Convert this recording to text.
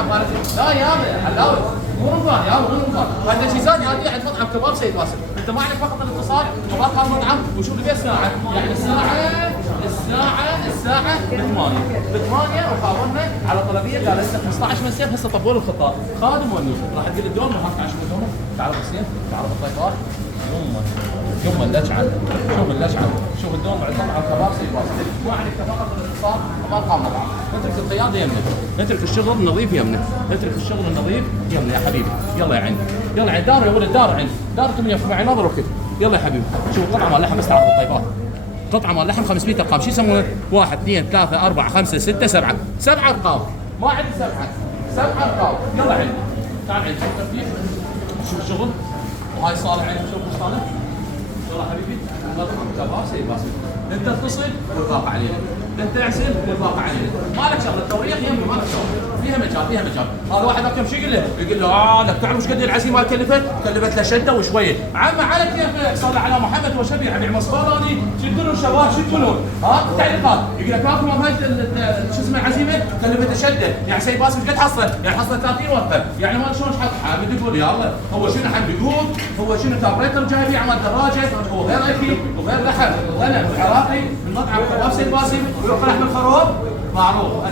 عبالتي لا يا علاوي مو رمضان يا مو رمضان، هاي تجهيزات هذه عند مطعم كباب سيد باسم، انت ما عندك فقط الاتصال وباقي المطعم وشوف لي الساعه، يعني الساعه ب 8 وخابرنا على طلبيه قال هسه 15 من سيف هسه طبوا له الخطاب، خادم ونوس راح تقول الدوم راح تعال شوف الدوم تعال بالسيف تعال بالطيفات يما اللجعه شوف اللجعه شوف الدوم عندهم على كباب سيد باسم، ما عندك فقط الاتصال وباقي المطعم، نترك القياده يمنا، نترك الشغل النظيف يمنا، نترك الشغل النظيف يمنا يا حبيبي، يلا يا عندي يلا عند دار يا ولد دار عندي دار تم ينفع معي نظر وكذا، يلا يا حبيبي شوف قطعه مال لحم بس تعرف الطيبات، قطعه مال لحم 500 ارقام، شو يسمونه؟ 1 2 3 4 5 6 7 7 ارقام، ما عندي 7 ارقام، يلا عندي تعال عندي شوف الشغل وهاي صالح عندي شوف ايش صالح، يلا حبيبي مطعم كباب سيد باسم، انت اتصل والباقي علينا، انت اعسل والباقي علينا، ما لك شغله التوريخ يمي ما لك شغله، فيها مجال، هذا واحد كم شو يقول له لك تعرف ايش قد العزيمه كلفت له شده وشويه، عم على كيفك صلى على محمد وشبي يعني مصبراني شو تقولون شباب شو تقولون؟ تعليقات يقول لك ماكو هاي شو اسمه عزيمه كلفت شده، يعني سيد باسم قد حصل؟ يعني حصل 30 وقفه، يعني ما شلون حط حامد يقول يلا هو شنو حد يقول؟ هو شنو تابريتر جاي يبيع مال دراجه هو غير اكيد وغير لحم وغنم عراقي من مطعم كباب سيد باسم ويوقع لحم الخروف معروف.